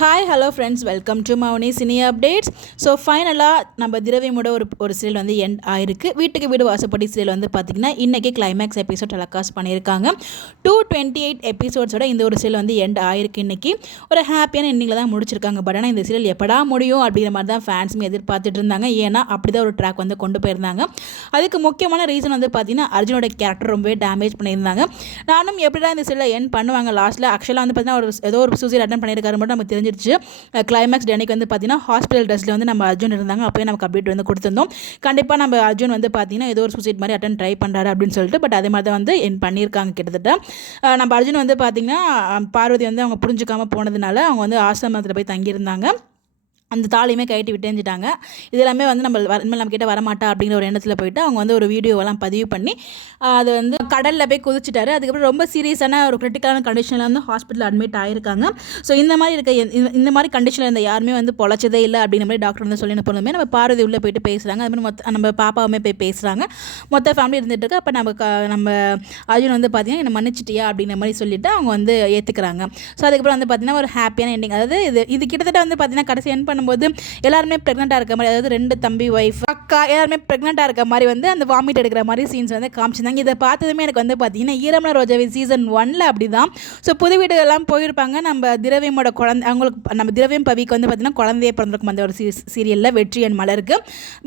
Hi hello friends, welcome to Mouni cine updates. So ஃபைனலாக நம்ம திரவியமோட ஒரு சீரியல் வந்து எண்ட் ஆயிருக்கு. வீட்டுக்கு வீடு வாசப்படி சீரியல் வந்து பார்த்திங்கன்னா இன்றைக்கி கிளைமேக்ஸ் எபிசோட் டெலிகாஸ்ட் பண்ணியிருக்காங்க. 228 எபிசோட்ஸோட இந்த ஒரு சீரியல் வந்து எண்ட் ஆயிருக்கு. இன்றைக்கி ஒரு ஹாப்பியான எண்டிங்கில் தான் முடிச்சிருக்காங்க. பட் ஆனால் இந்த சீரியல் எப்படா முடியும் அப்படிங்கிற மாதிரி தான் ஃபேன்ஸுமே எதிர்பார்த்துட்டு இருந்தாங்க. ஏன்னா அப்படி தான் ஒரு ட்ராக் வந்து கொண்டு போயிருந்தாங்க. அதுக்கு முக்கியமான ரீசன் வந்து பார்த்திங்கன்னா அர்ஜுனோட கேரக்டர் ரொம்பவே டேமேஜ் பண்ணியிருந்தாங்க. நானும் எப்படிடா இந்த சீரியல் எண்ட் பண்ணுவாங்க லாஸ்ட்டில் ஆக்சுவலாக வந்து பார்த்திங்கன்னா ஏதோ ஒரு சூசைட் அட்டன் பண்ணியிருக்காரு மட்டும் நமக்கு தெரிஞ்சிருச்சு. கிளைமேக்ஸ் டெனிக்கு வந்து பார்த்தீங்கன்னா ஹாஸ்பிட்டல் ட்ரெஸ்ல வந்து நம்ம அர்ஜுன் இருந்தாங்க. அப்போயே நமக்கு அப்டேட் வந்து கொடுத்துருந்தோம். கண்டிப்பாக நம்ம அர்ஜுன் வந்து பார்த்தீங்கன்னா ஏதோ ஒரு சூசைட் மாதிரி அட்டன் ட்ரை பண்ணுறாரு அப்படின்னு சொல்லிட்டு. பட் அதே மாதிரி தான் வந்து பண்ணியிருக்காங்க. கிட்டத்தட்ட நம்ம அர்ஜுன் வந்து பார்த்தீங்கன்னா பார்வதி வந்து அவங்க புரிஞ்சுக்காமல் போனதுனால அவங்க வந்து ஆசிரமத்தில் போய் தங்கியிருந்தாங்க. அந்த தாலியுமே கைட்டு விட்டுஞ்சிட்டாங்க. இது எல்லாமே வந்து நம்ம கிட்ட வரமாட்டா அப்படிங்கிற ஒரு எண்ணத்தில் போயிட்டு அவங்க வந்து ஒரு வீடியோவெல்லாம் பதிவு பண்ணி அது வந்து கடலில் போய் குதிச்சிட்டாரு. அதுக்கப்புறம் ரொம்ப சீரியஸான ஒரு கிரிட்டிக்கலான கண்டிஷனில் வந்து ஹாஸ்பிட்டல் அட்மிட் ஆகிருக்காங்க. ஸோ இந்த மாதிரி கண்டிஷனில் இருந்த யாருமே வந்து பொழைச்சதே இல்லை அப்படிங்கிற மாதிரி டாக்டர் வந்து சொல்லி போனதுமே நம்ம பார்வதி உள்ளே போயிட்டு பேசுகிறாங்க. அது மாதிரி நம்ம பாப்பாவுமே போய் பேசுகிறாங்க. மொத்த ஃபேமிலி இருந்துட்டு இருக்கு. அப்போ நம்ம அர்ஜுன் வந்து பார்த்தீங்கன்னா என்னை மன்னிச்சிட்டியா அப்படிங்கிற மாதிரி சொல்லிவிட்டு அவங்க வந்து ஏற்றுக்கிறாங்க. ஸோ அதுக்கப்புறம் வந்து பார்த்தீங்கன்னா ஒரு ஹாப்பியான எண்டிங். அதாவது இது கிட்டத்தட்ட வந்து பார்த்தீங்கன்னா கடைசி எண்ட் போது எல்லாருமே பிரெக்னெண்டா இருக்க மாதிரி, அதாவது 2 தம்பி ஒய்ஃப் அக்கா எல்லாருமே பிரெக்னெண்டா இருக்க மாதிரி வந்து அந்த வாமிட் எடுக்கிற மாதிரி சீன்ஸ் வந்து காமிச்சிருந்தாங்க. இதை பார்த்ததுமே எனக்கு வந்து பார்த்தீங்கன்னா ஈரமான ரோஜாவே சீசன் 1ல் அப்படிதான். ஸோ புது வீடுகள்லாம் போயிருப்பாங்க. நம்ம திரவியமோட குழந்தை அவங்களுக்கு நம்ம திரவியம் பவிக்கு வந்து பார்த்தீங்கன்னா குழந்தையே பிறந்திருக்கும் அந்த ஒரு சீரியலில் வெற்றி என் மலருக்கு.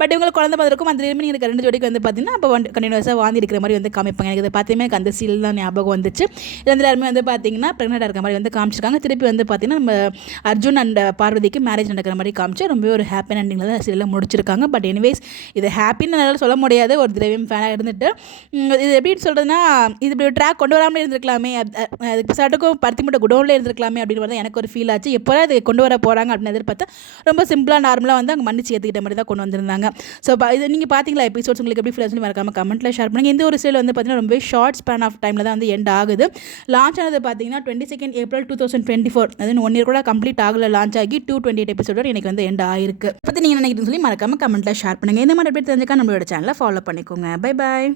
பட் இவங்களுக்கு குழந்தை பிறந்திருக்கும். அந்த ரிமைனிங் இருக்க 2 ஜோடிக்கு வந்து பார்த்தீங்கன்னா அப்போ கண்டினியூஸாக வாந்தி எடுக்கிற மாதிரி வந்து காமிப்பாங்க. எனக்கு இதை பார்த்தீங்கன்னா எனக்கு அந்த சீரியல் தான் ஞாபகம் வந்துச்சு. இது எல்லாருமே வந்து பார்த்தீங்கன்னா பிரெக்னெண்டா இருக்க மாதிரி வந்து காமிச்சிருக்காங்க. திருப்பி வந்து பார்த்தீங்கன்னா நம்ம அர்ஜுன் அண்ட் பார்வதிக்கு மேரேஜ் நடக்கிற மாதிரி காமிச்சு ரொம்ப ஒரு ஹாப்பியான எண்டிங்கில் தான் சீரியலில் முடிச்சிருக்காங்க. பட் எனிவேஸ் இது ஹாப்பின்னு நல்லா சொல்ல முடியாது. ஒரு திரவியம் ஃபேனாக இருந்துட்டு இது எப்படி சொல்கிறதுனா இது இப்படி ஒரு ட்ராக் கொண்டு வராமலே இருந்திருக்கலாமே, அதுக்கு சாட்டுக்கும் பருத்தி மட்டும் குடோன்லேயே இருந்திருக்கலாமே அப்படின்னு மாதிரி எனக்கு ஒரு ஃபீல் ஆச்சு. எப்போ இது கொண்டு வர போகிறாங்க அப்படின்னு எதிர்பார்த்தா ரொம்ப சிம்பிளாக நார்மலாக வந்து அங்கே மன்னிச்சு ஏற்றுக்கிட்ட மாதிரி தான் கொண்டு வந்திருந்தாங்க. ஸோ இது நீங்கள் பார்த்தீங்களா எபிசோட்ஸ் உங்களுக்கு எப்படி ஃபீல் சொல்லி மறக்காமல் கமெண்ட்டில் ஷேர் பண்ணுங்கள். இந்த ஒரு சீரியல் வந்து பார்த்தீங்கன்னா ரொம்ப ஷார்ட் ஸ்பேன் ஆஃப் டைமில் தான் வந்து எண்ட் ஆகுது. லான்ச் ஆனது பார்த்தீங்கன்னா 22 ஏப்ரல் 2024, அது 1 இயர் கூட கம்ப்ளீட் ஆகல. லான்ச் ஆகி 228 எபிசோட எனக்கு வந்து எண்ட் ஆயிருக்கு. பற்றி நீங்கள் நினைக்கிறீங்கன்னு சொல்லி மறக்காமல் கமெண்ட்டில் ஷேர் பண்ணுங்கள். இந்த மாதிரி எப்படி தெரிஞ்சுக்கா நம்மளோட சேனலை ஃபாலோ பண்ணிக்கோங்க. Bye bye.